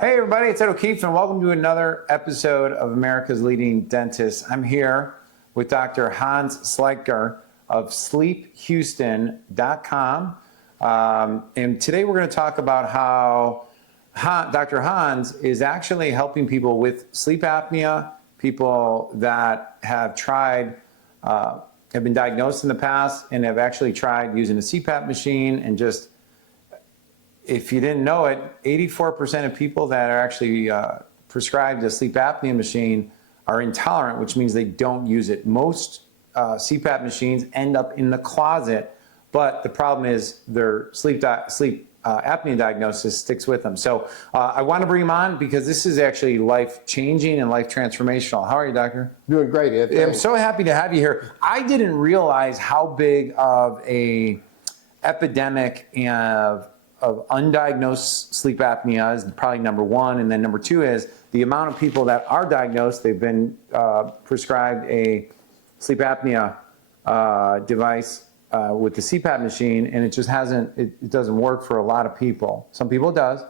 Hey everybody, it's Ed O'Keefe and welcome to another episode of America's Leading Dentist. I'm here with Dr. Hans Schleicher of sleephouston.com. And today we're going to talk about how Dr. Hans is actually helping people with sleep apnea, people that have tried, have been diagnosed in the past and have actually tried using a CPAP machine and just, if you didn't know it, 84% of people that are actually prescribed a sleep apnea machine are intolerant, which means they don't use it. Most CPAP machines end up in the closet, but the problem is their sleep apnea diagnosis sticks with them. So I want to bring him on because this is actually life-changing and life-transformational. How are you, doctor? Doing great, Ed. I'm so happy to have you here. I didn't realize how big of a epidemic of undiagnosed sleep apnea is probably number one, and then number two is the amount of people that are diagnosed, they've been prescribed a sleep apnea device with the CPAP machine, and it just it doesn't work for a lot of people. Some people it does,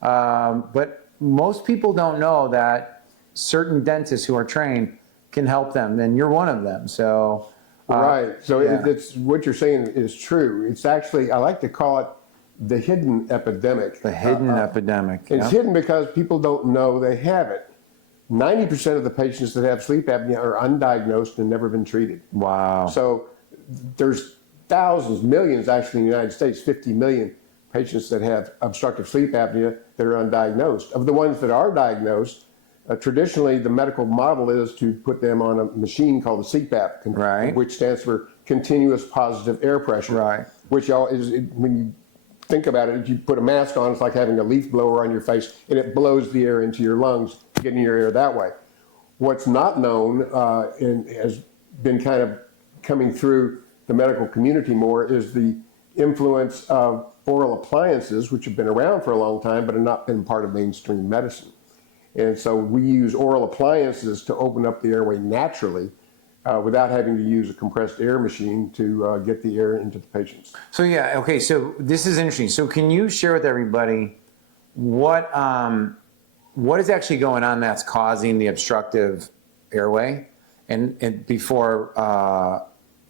but most people don't know that certain dentists who are trained can help them, and you're one of them. So right, so yeah. it's what you're saying is true. It's actually, I like to call it the hidden epidemic. The hidden epidemic. It's hidden because people don't know they have it. 90% of the patients that have sleep apnea are undiagnosed and never been treated. Wow. So there's thousands, millions actually in the United States, 50 million patients that have obstructive sleep apnea that are undiagnosed. Of the ones that are diagnosed, traditionally the medical model is to put them on a machine called the CPAP, right, which stands for continuous positive air pressure. Right. Which is, when you think about it, if you put a mask on, it's like having a leaf blower on your face, and it blows the air into your lungs, getting your air that way. What's not known and has been kind of coming through the medical community more is the influence of oral appliances, which have been around for a long time, but have not been part of mainstream medicine. And so we use oral appliances to open up the airway naturally, without having to use a compressed air machine to get the air into the patients. So yeah, okay, so this is interesting. So can you share with everybody what is actually going on that's causing the obstructive airway, and before,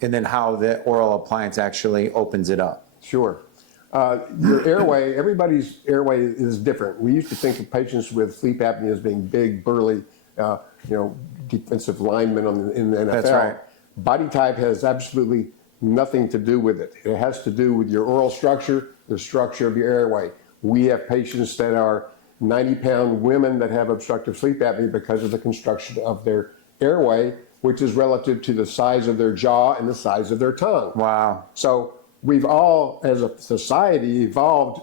and then how the oral appliance actually opens it up? Sure. Your airway, everybody's airway is different. We used to think of patients with sleep apnea as being big, burly, defensive linemen in the NFL. That's right. Body type has absolutely nothing to do with it. It has to do with your oral structure, the structure of your airway. We have patients that are 90-pound women that have obstructive sleep apnea because of the construction of their airway, which is relative to the size of their jaw and the size of their tongue. Wow. So we've all, as a society, evolved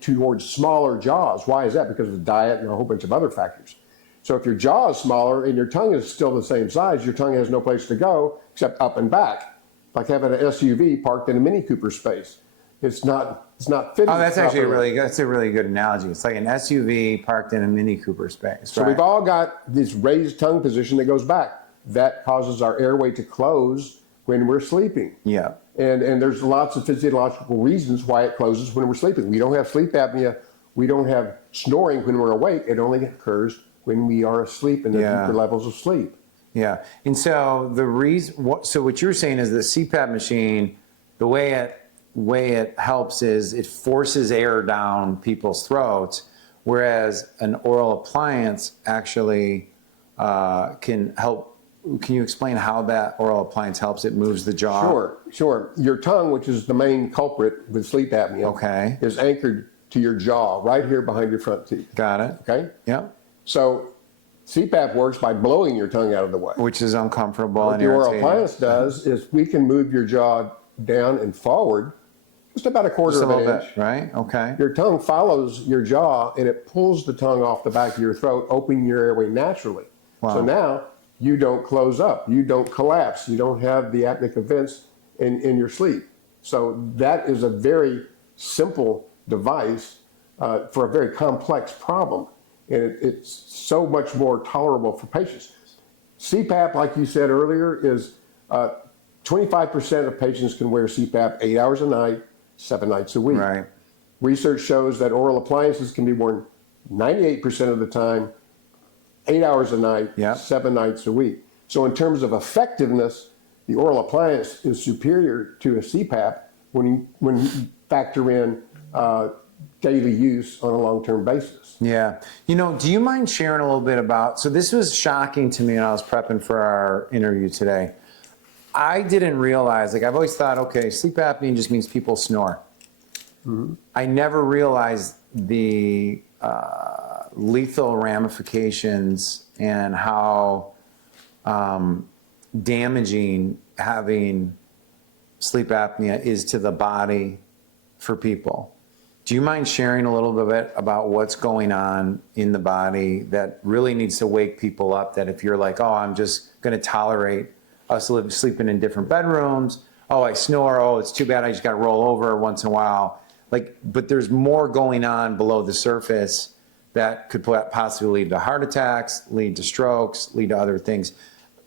towards smaller jaws. Why is that? Because of diet and a whole bunch of other factors. So if your jaw is smaller and your tongue is still the same size, your tongue has no place to go except up and back, like having an SUV parked in a Mini Cooper space. It's not fitting. Oh, that's actually that's a really good analogy. It's like an SUV parked in a Mini Cooper space. So right? We've all got this raised tongue position that goes back. That causes our airway to close when we're sleeping. Yeah. And there's lots of physiological reasons why it closes when we're sleeping. We don't have sleep apnea. We don't have snoring when we're awake. It only occurs when we are asleep in the deeper levels of sleep. Yeah, and so so what you're saying is the CPAP machine, the way it helps is it forces air down people's throats, whereas an oral appliance actually can help. Can you explain how that oral appliance helps? It moves the jaw. Sure. Your tongue, which is the main culprit with sleep apnea, is anchored to your jaw right here behind your front teeth. Got it. Okay? Yeah. So CPAP works by blowing your tongue out of the way. Which is uncomfortable and irritating. What the oral appliance does is we can move your jaw down and forward just about a quarter of an inch. Bit, right? Okay. Your tongue follows your jaw and it pulls the tongue off the back of your throat, opening your airway naturally. Wow. So now you don't close up, you don't collapse, you don't have the apneic events in your sleep. So that is a very simple device for a very complex problem. And it's so much more tolerable for patients. CPAP, like you said earlier, is 25% of patients can wear CPAP 8 hours a night, 7 nights a week. Right. Research shows that oral appliances can be worn 98% of the time, 8 hours a night, Yeah. 7 nights a week. So in terms of effectiveness, the oral appliance is superior to a CPAP when you factor in daily use on a long-term basis. Yeah. Do you mind sharing a little bit about, so this was shocking to me when I was prepping for our interview today. I didn't realize, I've always thought, okay, sleep apnea just means people snore. Mm-hmm. I never realized the lethal ramifications and how damaging having sleep apnea is to the body for people. Do you mind sharing a little bit about what's going on in the body that really needs to wake people up, that if you're like, oh, I'm just going to tolerate us sleeping in different bedrooms, oh, I snore, oh, it's too bad, I just got to roll over once in a while. But there's more going on below the surface that could possibly lead to heart attacks, lead to strokes, lead to other things.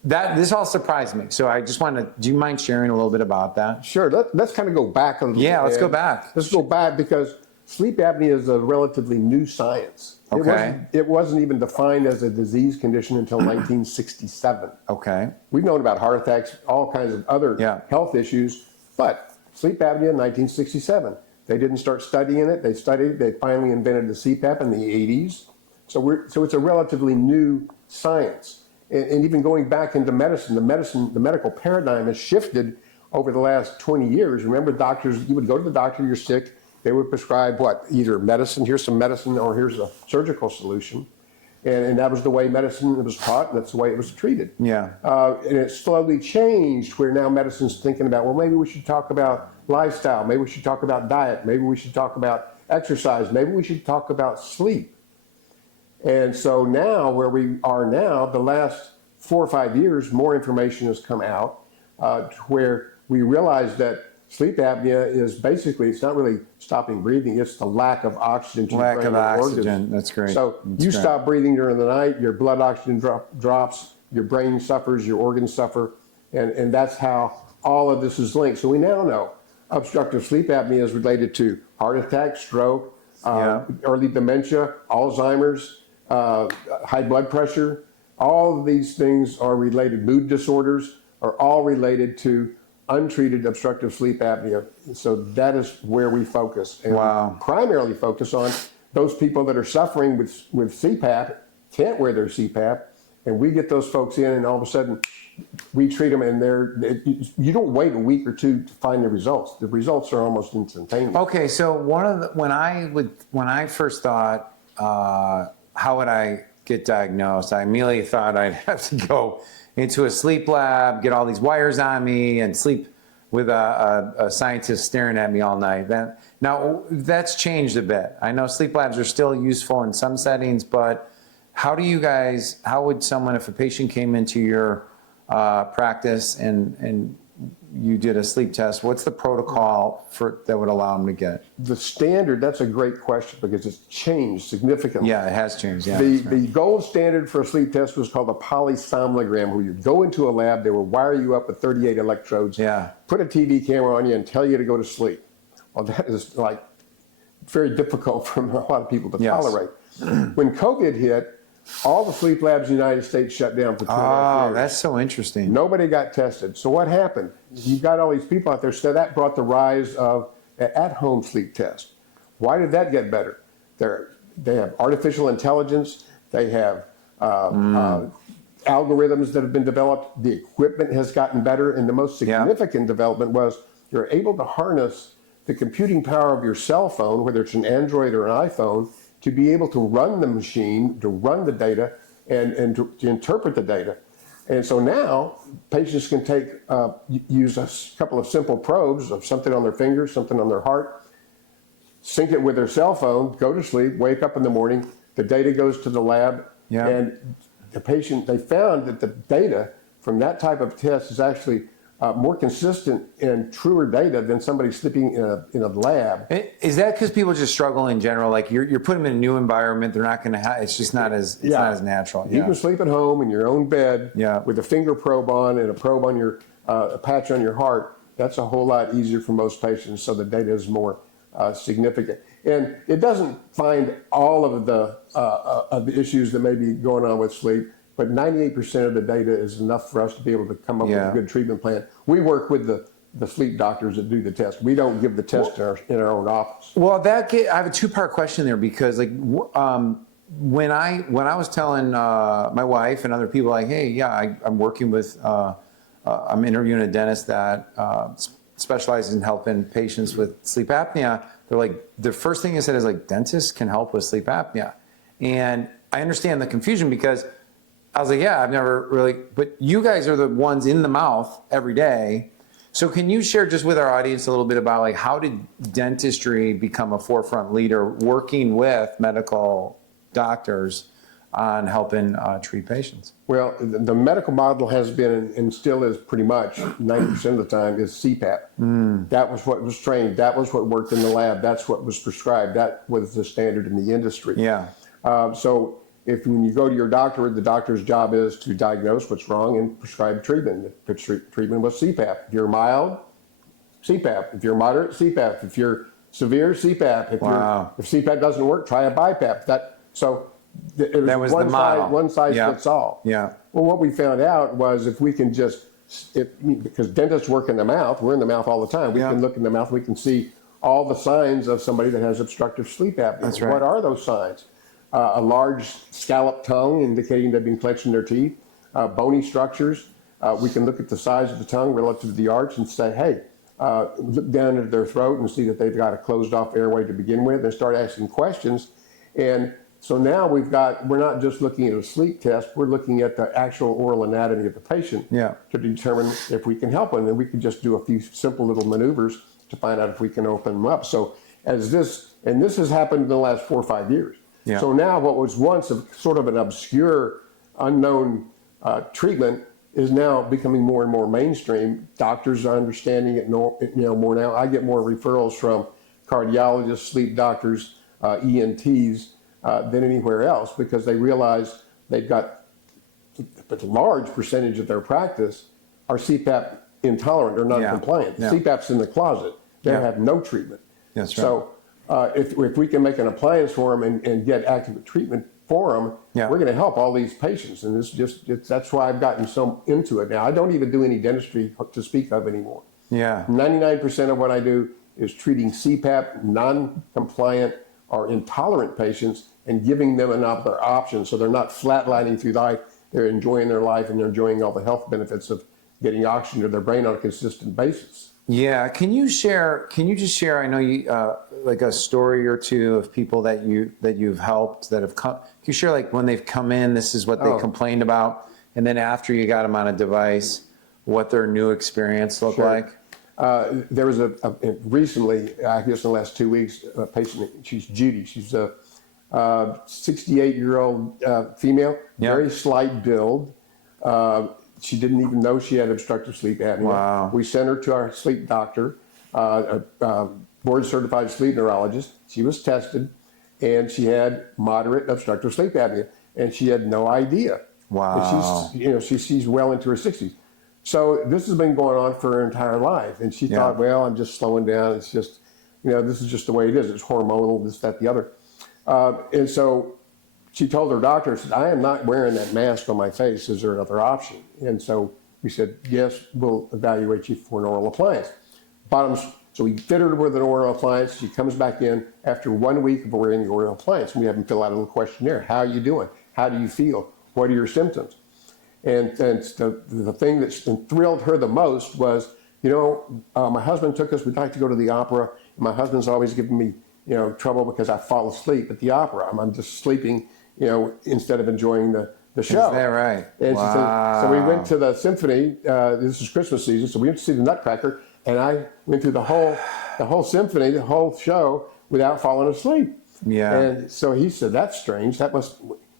This all surprised me. So I just do you mind sharing a little bit about that? Sure, let's kind of go back a little bit. Yeah, let's go back. Let's go back because sleep apnea is a relatively new science. Okay. It wasn't even defined as a disease condition until 1967. Okay. We've known about heart attacks, all kinds of other health issues, but sleep apnea in 1967. They didn't start studying it. They finally invented the CPAP in the 80s. So it's a relatively new science. And even going back into medicine, the medical paradigm has shifted over the last 20 years. Remember, doctors, you would go to the doctor, you're sick, they would prescribe either medicine, here's some medicine, or here's a surgical solution. And that was the way medicine was taught, and that's the way it was treated. Yeah. And it slowly changed where now medicine's thinking about, well, maybe we should talk about lifestyle, maybe we should talk about diet, maybe we should talk about exercise, maybe we should talk about sleep. And so now, where we are now, the last 4 or 5 years, more information has come out where we realize that sleep apnea is basically, it's not really stopping breathing, it's the lack of oxygen to Lack the brain of and oxygen, organs. that's great. So That's you great. stop breathing during the night, your blood oxygen drops, your brain suffers, your organs suffer, and that's how all of this is linked. So we now know obstructive sleep apnea is related to heart attack, stroke, early dementia, Alzheimer's, high blood pressure. All of these things are related. Mood disorders are all related to untreated obstructive sleep apnea. So that is where we focus. And we primarily focus on those people that are suffering with CPAP, can't wear their CPAP, and we get those folks in, and all of a sudden we treat them, and you don't wait a week or two to find the results. The results are almost instantaneous. Okay, so when I first thought, how would I get diagnosed? I immediately thought I'd have to go into a sleep lab, get all these wires on me, and sleep with a scientist staring at me all night. Now, that's changed a bit. I know sleep labs are still useful in some settings, but how would someone, if a patient came into your practice and you did a sleep test, what's the protocol that would allow them to get? The standard, that's a great question because it's changed significantly. Yeah, it has changed. Yeah, the gold standard for a sleep test was called a polysomnogram, where you'd go into a lab, they would wire you up with 38 electrodes, put a TV camera on you and tell you to go to sleep. Well, that is very difficult for a lot of people to tolerate. When COVID hit, all the sleep labs in the United States shut down for 2.5 years. Oh, that's so interesting. Nobody got tested. So what happened? You've got all these people out there, so that brought the rise of an at-home sleep test. Why did that get better? They have artificial intelligence. They have algorithms that have been developed. The equipment has gotten better. And the most significant development was you're able to harness the computing power of your cell phone, whether it's an Android or an iPhone, to be able to run the machine, to run the data, and to interpret the data. And so now patients can use a couple of simple probes of something on their fingers, something on their heart, sync it with their cell phone, go to sleep, wake up in the morning, the data goes to the lab, and the patient, they found that the data from that type of test is actually more consistent and truer data than somebody sleeping in a lab. Is that because people just struggle in general? Like you're putting them in a new environment, they're not going to have. It's just not as not as natural. You can sleep at home in your own bed with a finger probe on and a probe on your a patch on your heart. That's a whole lot easier for most patients. So the data is more significant. And it doesn't find all of the issues that may be going on with sleep, but 98% of the data is enough for us to be able to come up with a good treatment plan. We work with the sleep doctors that do the test. We don't give the test in our own office. Well, I have a two-part question there, because like when I was telling my wife and other people, like, hey, yeah, I'm working with, I'm interviewing a dentist that specializes in helping patients with sleep apnea. They're like, the first thing I said is like, dentists can help with sleep apnea. And I understand the confusion, because I was like, yeah, I've never really, but you guys are the ones in the mouth every day. So can you share just with our audience a little bit about like, how did dentistry become a forefront leader working with medical doctors on helping treat patients? Well, the medical model has been, and still is pretty much 90% of the time, is CPAP. That was what was trained. That was what worked in the lab. That's what was prescribed. That was the standard in the industry. Yeah. So when you go to your doctor, the doctor's job is to diagnose what's wrong and prescribe treatment. Treatment was CPAP. If you're mild, CPAP. If you're moderate, CPAP. If you're severe, CPAP. If CPAP doesn't work, try a BiPAP. That was the model. One size fits all. Yeah. Well, what we found out was if we can just, because dentists work in the mouth, we're in the mouth all the time. We can look in the mouth, we can see all the signs of somebody that has obstructive sleep apnea. That's right. What are those signs? A large scalloped tongue indicating they've been clenching their teeth, bony structures. We can look at the size of the tongue relative to the arch and say, hey, look down at their throat and see that they've got a closed off airway to begin with, and start asking questions. And so now we're not just looking at a sleep test, we're looking at the actual oral anatomy of the patient to determine if we can help them. And we can just do a few simple little maneuvers to find out if we can open them up. So this has happened in the last 4 or 5 years. Yeah. So now what was once sort of an obscure, unknown treatment is now becoming more and more mainstream. Doctors are understanding it more now. I get more referrals from cardiologists, sleep doctors, ENTs than anywhere else, because they realize they've got a large percentage of their practice are CPAP intolerant or non-compliant. CPAP's in the closet. They have no treatment. That's right. So if we can make an appliance for them and get active treatment for them, we're going to help all these patients. And that's why I've gotten so into it. Now, I don't even do any dentistry to speak of anymore. 99% of what I do is treating CPAP non-compliant or intolerant patients and giving them another option, so they're not flatlining through life. They're enjoying their life, and they're enjoying all the health benefits of getting oxygen to their brain on a consistent basis. Yeah, can you just share, I know you, like a story or two of people that you've helped that have come, can you share like when they've come in, this is what they complained about, and then after you got them on a device, what their new experience looked like? There was recently, I guess in the last 2 weeks, a patient, she's Judy, she's a 68-year-old female, very slight build. She didn't even know she had obstructive sleep apnea. Wow. We sent her to our sleep doctor, a board-certified sleep neurologist. She was tested, and she had moderate obstructive sleep apnea, and she had no idea. Wow. She's well into her 60s. So this has been going on for her entire life, and she thought, well, I'm just slowing down. It's just, this is just the way it is. It's hormonal, this, that, the other. And so she told her doctor, said, I am not wearing that mask on my face. Is there another option? And so we said, yes, we'll evaluate you for an oral appliance. So we fit her with an oral appliance. She comes back in after 1 week of wearing the oral appliance. And we have them fill out a little questionnaire. How are you doing? How do you feel? What are your symptoms? And the thing that thrilled her the most was, my husband took us, we'd like to go to the opera. My husband's always giving me, trouble because I fall asleep at the opera. I'm just sleeping, instead of enjoying the show. Is that right? And she said, so we went to the symphony, this is Christmas season, so we went to see the Nutcracker, and I went through the whole symphony, the whole show, without falling asleep. Yeah. And so he said, that's strange. That was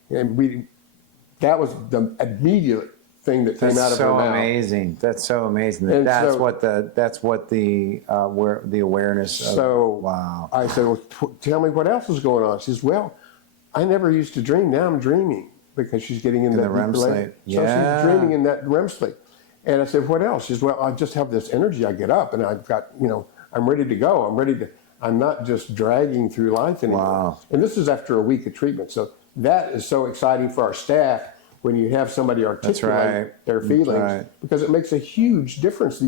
the immediate thing that came out of her mouth. That's so amazing. That's what the awareness of. So wow. I said, well, tell me what else is going on. She says, well, I never used to dream. Now I'm dreaming, because she's getting in the REM sleep. So she's dreaming in that REM sleep. And I said, what else? She says, well, I just have this energy. I get up and I've got, I'm ready to go. I'm not just dragging through life anymore. Wow. And this is after a week of treatment. So that is so exciting for our staff when you have somebody articulate their feelings, because it makes a huge difference.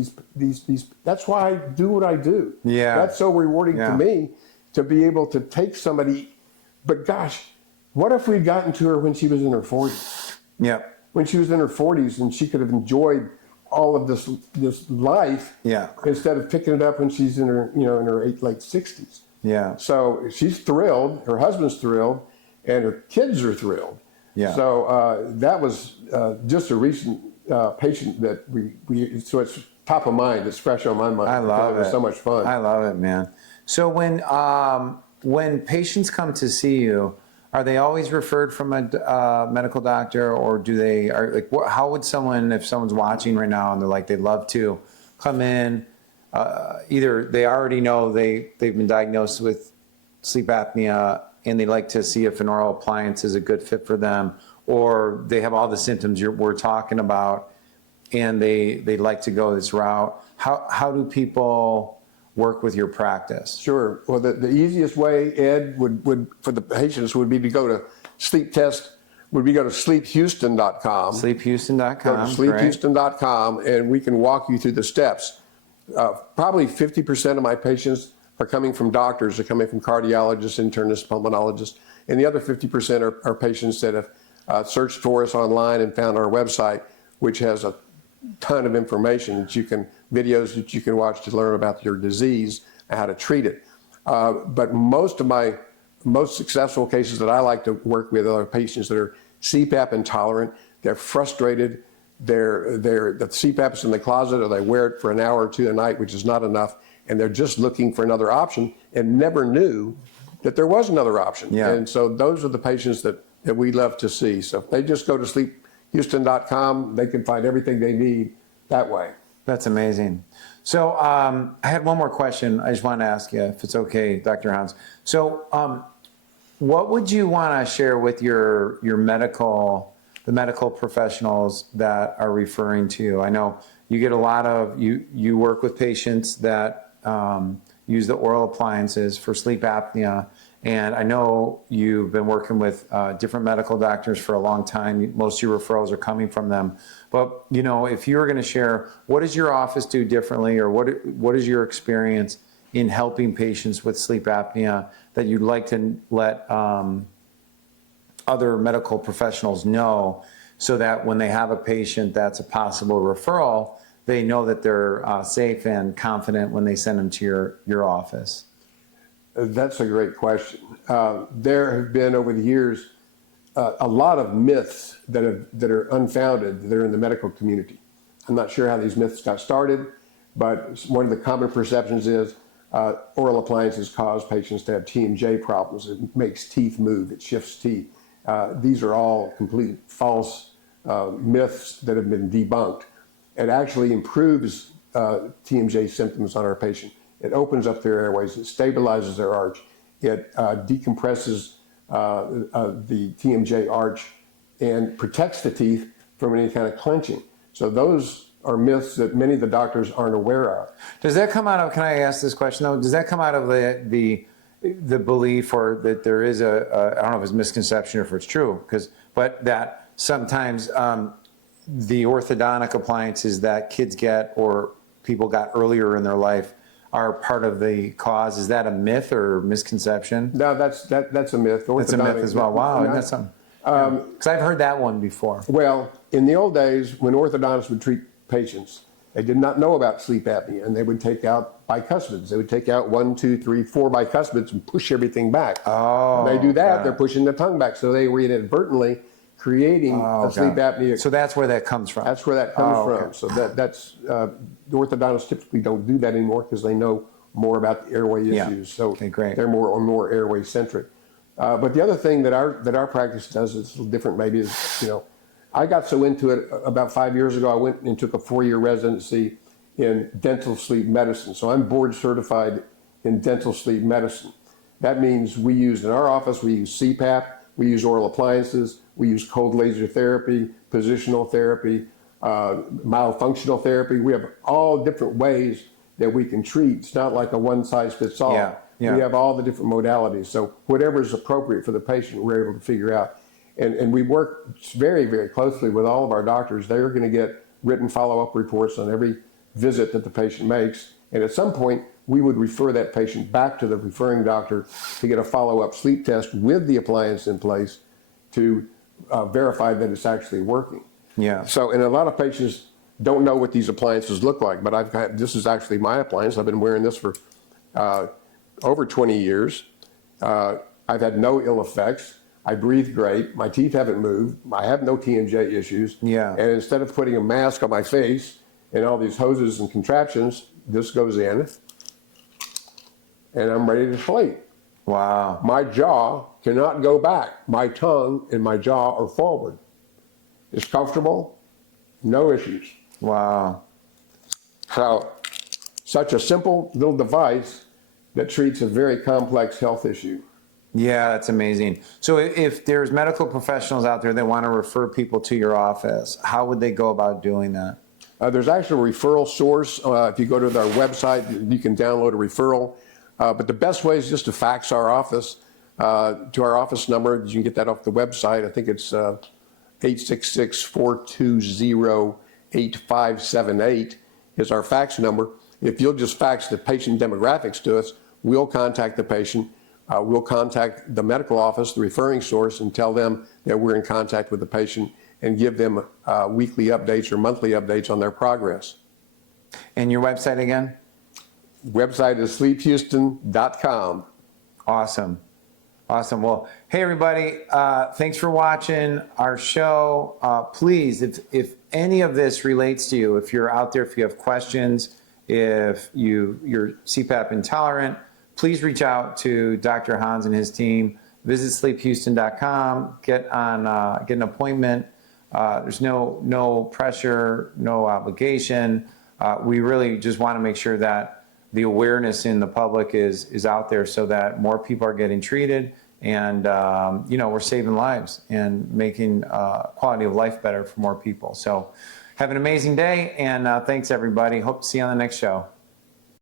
That's why I do what I do. Yeah. That's so rewarding to me, to be able to take somebody. But gosh, what if we'd gotten to her when she was in her 40s? Yeah. When she was in her 40s and she could have enjoyed all of this life, instead of picking it up when she's in her in her late 60s. Yeah. So she's thrilled, her husband's thrilled, and her kids are thrilled. Yeah. So that was just a recent patient that we so it's top of mind. It's fresh on my mind. I love it. It was so much fun. I love it, man. So when patients come to see you, are they always referred from a medical doctor, or how would someone, if someone's watching right now and they're like, they'd love to come in, either they already know they've been diagnosed with sleep apnea and they'd like to see if an oral appliance is a good fit for them, or they have all the symptoms we're talking about and they'd like to go this route. How do people work with your practice? Sure. Well, the easiest way, Ed, would for the patients would be to go to sleep test. Would be go to sleephouston.com. Sleephouston.com. Go to sleephouston.com, and we can walk you through the steps. Probably 50% of my patients are coming from doctors. They're coming from cardiologists, internists, pulmonologists, and the other 50% are patients that have searched for us online and found our website, which has a ton of information videos that you can watch to learn about your disease and how to treat it. But most of my most successful cases that I like to work with are patients that are CPAP intolerant. They're frustrated. The CPAP's in the closet, or they wear it for an hour or two a night, which is not enough, and they're just looking for another option and never knew that there was another option. Yeah. And so those are the patients that we love to see. So if they just go to sleephouston.com, they can find everything they need that way. That's amazing. So I had one more question I just want to ask you, if it's okay, Dr. Hans. So what would you want to share with the medical professionals that are referring to you? I know you get a lot of, you work with patients that use the oral appliances for sleep apnea. And I know you've been working with different medical doctors for a long time. Most of your referrals are coming from them. But, if you were going to share, what does your office do differently, or what is your experience in helping patients with sleep apnea that you'd like to let other medical professionals know, so that when they have a patient that's a possible referral, they know that they're safe and confident when they send them to your office? That's a great question. There have been, over the years, a lot of myths that are unfounded that are in the medical community. I'm not sure how these myths got started, but one of the common perceptions is oral appliances cause patients to have TMJ problems. It makes teeth move. It shifts teeth. These are all complete false myths that have been debunked. It actually improves TMJ symptoms on our patient. It opens up their airways. It stabilizes their arch. It decompresses the TMJ arch and protects the teeth from any kind of clenching. So those are myths that many of the doctors aren't aware of. Does that come out of, can I ask this question though, does that come out of the belief, or that there is I don't know if it's misconception or if it's true, but that sometimes the orthodontic appliances that kids get or people got earlier in their life are part of the cause? Is that a myth or misconception? No, that's a myth. That's a myth as well. Wow, isn't that something? Because I've heard that one before. Well, in the old days, when orthodontists would treat patients, they did not know about sleep apnea, and they would take out bicuspids. They would take out 1, 2, 3, 4 bicuspids and push everything back. Oh, when they do that, they're pushing the tongue back, so they were inadvertently creating a sleep apnea. So that's where that comes from. That's where that comes from. Okay. So that's the orthodontists typically don't do that anymore because they know more about the airway issues. So great. They're more airway centric. But the other thing that our practice does is a little different. Maybe is I got so into it about 5 years ago. I went and took a 4-year residency in dental sleep medicine. So I'm board certified in dental sleep medicine. That means in our office we use CPAP, we use oral appliances, we use cold laser therapy, positional therapy, myofunctional therapy. We have all different ways that we can treat. It's not like a one size fits all. Yeah. Yeah. We have all the different modalities. So whatever is appropriate for the patient, we're able to figure out. And we work very, very closely with all of our doctors. They're going to get written follow-up reports on every visit that the patient makes. And at some point, we would refer that patient back to the referring doctor to get a follow-up sleep test with the appliance in place to verify that it's actually working. Yeah. So, and a lot of patients don't know what these appliances look like, but this is actually my appliance. I've been wearing this for over 20 years. I've had no ill effects. I breathe great. My teeth haven't moved. I have no T&J issues. Yeah. And instead of putting a mask on my face and all these hoses and contraptions, this goes in and I'm ready to sleep. Wow. My jaw cannot go back. My tongue and my jaw are forward. It's comfortable, no issues. Wow. So, such a simple little device that treats a very complex health issue. Yeah, that's amazing. So if there's medical professionals out there that want to refer people to your office, how would they go about doing that? There's actually a referral source. If you go to our website, you can download a referral. But the best way is just to fax our office to our office number. You can get that off the website. I think it's 866-420-8578 is our fax number. If you'll just fax the patient demographics to us, we'll contact the patient. We'll contact the medical office, the referring source, and tell them that we're in contact with the patient and give them weekly updates or monthly updates on their progress. And your website again? Website is sleephouston.com. Awesome. Awesome. Well, hey, everybody. Thanks for watching our show. Please, if any of this relates to you, if you're out there, if you have questions, if you're CPAP intolerant, please reach out to Dr. Hans and his team. Visit sleephouston.com, get an appointment. There's no pressure, no obligation. We really just want to make sure that the awareness in the public is out there so that more people are getting treated and, we're saving lives and making quality of life better for more people. So have an amazing day, and thanks, everybody. Hope to see you on the next show.